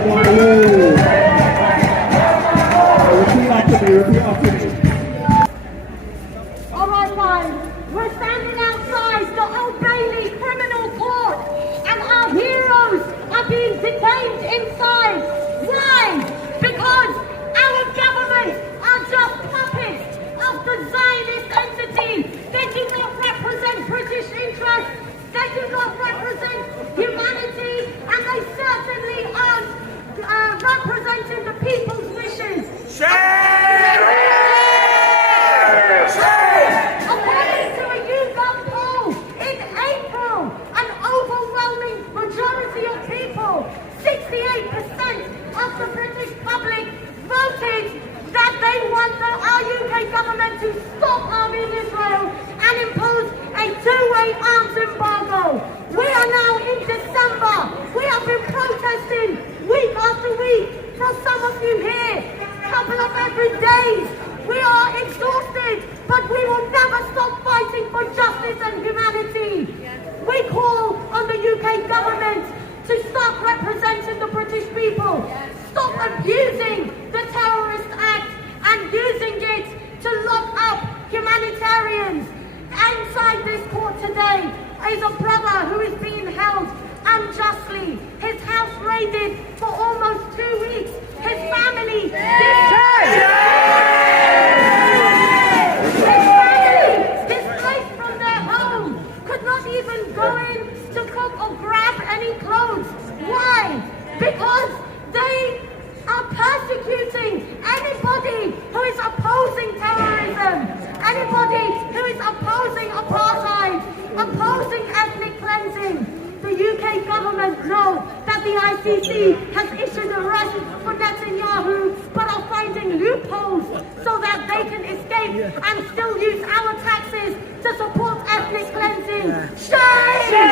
All right, fine. We're standing outside the Old Bailey Criminal Court, and our heroes are being detained inside. Why? Because our government are just puppets of the Zionist entity. They do not represent British interests. They do not represent humanity, and they certainly aren't representing the people's wishes. According to a YouGov poll in April, an overwhelming majority of people, 68% of the British public, voted that they want our UK government to stop arming Israel and impose a two-way arms embargo. We are now in December. We have been protesting week after week. For some of you here, couple of every days. We are exhausted, but we will never stop fighting for justice and humanity. We call on the UK government to stop representing the British people, stop abusing the Terrorist Act and using it to lock up humanitarians. Inside this court today is a brother who is being held unjustly. His house raided for almost 2 weeks. His family displaced from their home, could not even go in to cook or grab any clothes. Why? Because they are persecuting anybody who is opposing terrorism, anybody who is opposing apartheid, opposing ethnic cleansing. The UK government know that the ICC has issued arrests for Netanyahu, but are finding loopholes so that they can escape and still use our taxes to support ethnic cleansing. Shame!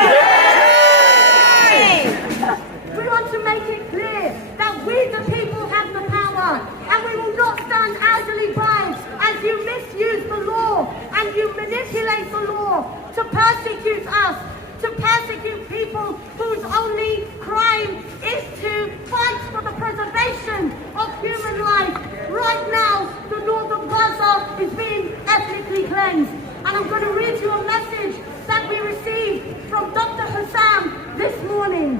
We want to make it clear that we the people have the power, and we will not stand idly by as you misuse the law and you manipulate the law to persecute us, to persecute people whose only crime is to fight for the preservation of human life. Right now, the north of Gaza is being ethnically cleansed. And I'm going to read you a message that we received from Dr. Hussam this morning.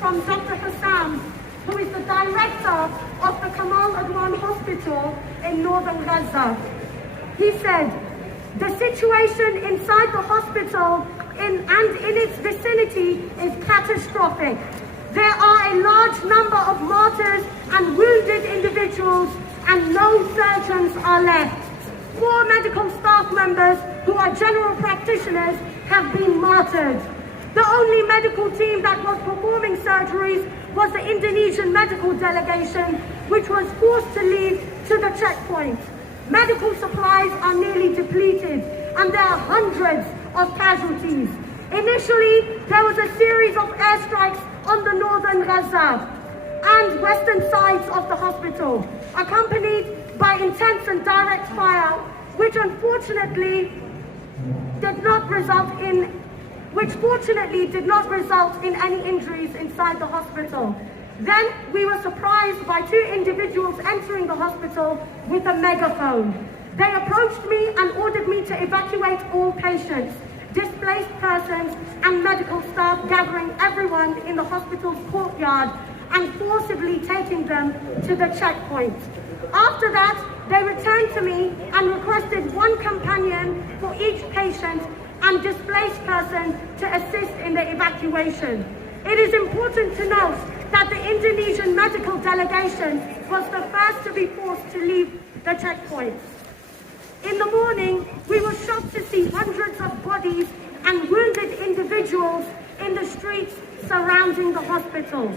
From Dr. Hussam, who is the director of the Kamal Adwan Hospital in northern Gaza. He said, the situation inside the hospital and in its vicinity is catastrophic. There are a large number of martyrs and wounded individuals, and no surgeons are left. 4 medical staff members who are general practitioners have been martyred. The only medical team that was performing surgeries was the Indonesian medical delegation, which was forced to leave to the checkpoint. Medical supplies are nearly depleted, and there are hundreds of casualties. Initially, there was a series of airstrikes on the northern Gaza and western sides of the hospital, accompanied by intense and direct fire, which fortunately did not result in any injuries inside the hospital. Then we were surprised by 2 individuals entering the hospital with a megaphone. They approached me and ordered me to evacuate all patients, displaced persons and medical staff, gathering everyone in the hospital's courtyard and forcibly taking them to the checkpoint. After that, they returned to me and requested 1 companion for each patient and displaced person to assist in the evacuation. It is important to note that the Indonesian medical delegation was the first to be forced to leave the checkpoint. In the morning, we were shocked to see hundreds of bodies and wounded individuals in the streets surrounding the hospital.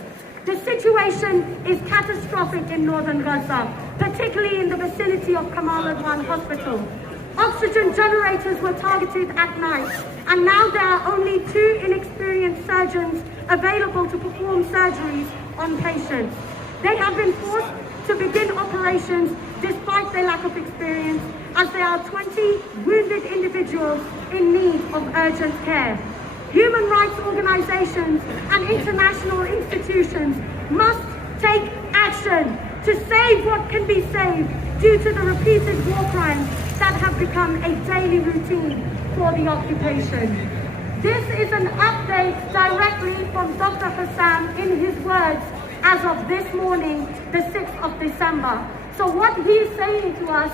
The situation is catastrophic in northern Gaza, particularly in the vicinity of Kamal Adwan Hospital. Oxygen generators were targeted at night, and now there are only 2 inexperienced surgeons available to perform surgeries on patients. They have been forced to begin operations despite their lack of experience, as there are 20 wounded individuals in need of urgent care. Human rights organizations and international institutions must take action to save what can be saved due to the repeated war crimes that have become a daily routine for the occupation. This is an update directly from Dr. Hassam in his words as of this morning, the 6th of December. So what he is saying to us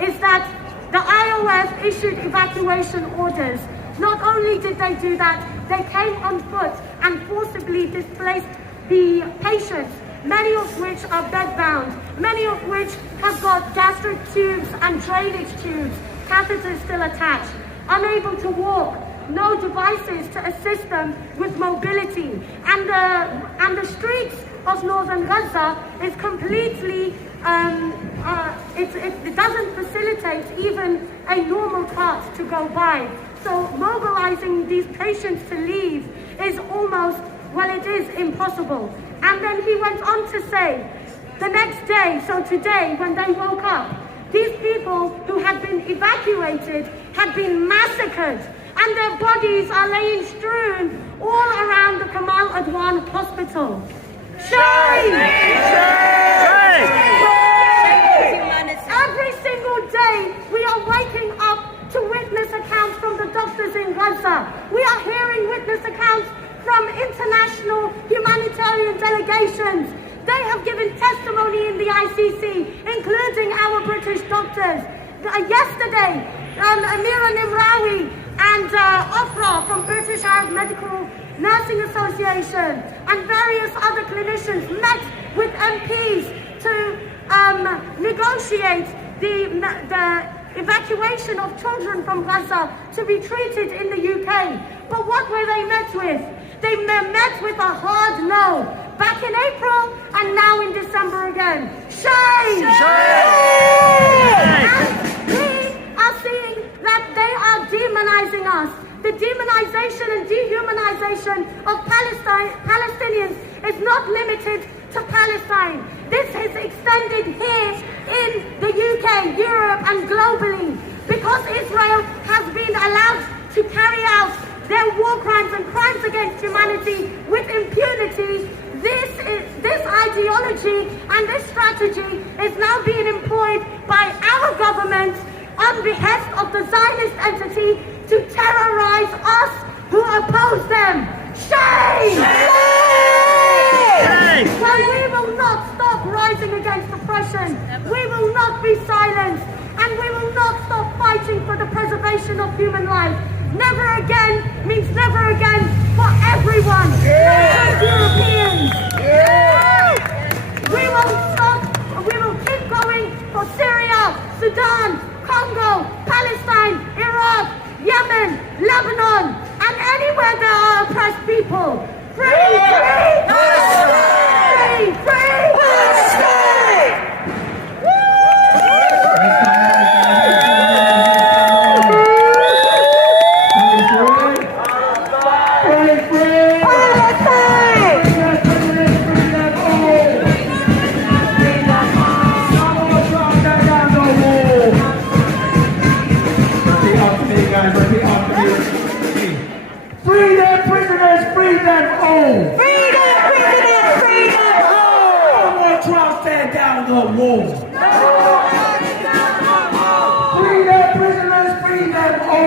is that the IOF issued evacuation orders. Not only did they do that, they came on foot and forcibly displaced the patients, many of which are bedbound, many of which have got gastric tubes and drainage tubes, catheters still attached, unable to walk, no devices to assist them with mobility. And the streets of northern Gaza is completely, it doesn't facilitate even a normal cart to go by. So mobilizing these patients to leave is almost, well, it is impossible. And then he went on to say, the next day, so today, when they woke up, these people who had been evacuated had been massacred, and their bodies are laying strewn all around the Kamal Adwan hospital. Shame! Every single day, we are waking up to witness accounts from the doctors in Gaza. We are hearing witness accounts from international humanitarian delegations. They have given testimony in the ICC, including our British doctors. Yesterday, Amira Nimrawi and Ofra from British Arab Medical Nursing Association and various other clinicians met with MPs to negotiate the evacuation of children from Gaza to be treated in the UK. But what were they met with? They met with a hard no. Back in April and now in December again. Shame! And we are seeing that they are demonizing us. The demonization and dehumanization of Palestinians is not limited to Palestine. This is extended here in the UK, Europe and globally, because Israel has been allowed to carry out their war crimes and crimes against humanity with impunity. This ideology and this strategy is now being employed by our government on behest of the Zionist entity to terrorize us who oppose them. Shame! Well, we will not stop rising against oppression. We will not be silenced, and we will not stop fighting for the preservation of human life. Never again means never again for everyone, not just Europeans. We won't stop, we will keep going for Syria, Sudan, Congo, Palestine, Iraq, Yemen, Lebanon, and anywhere there are oppressed people. Free! Free! Free! Free! Free the prisoners, free them all.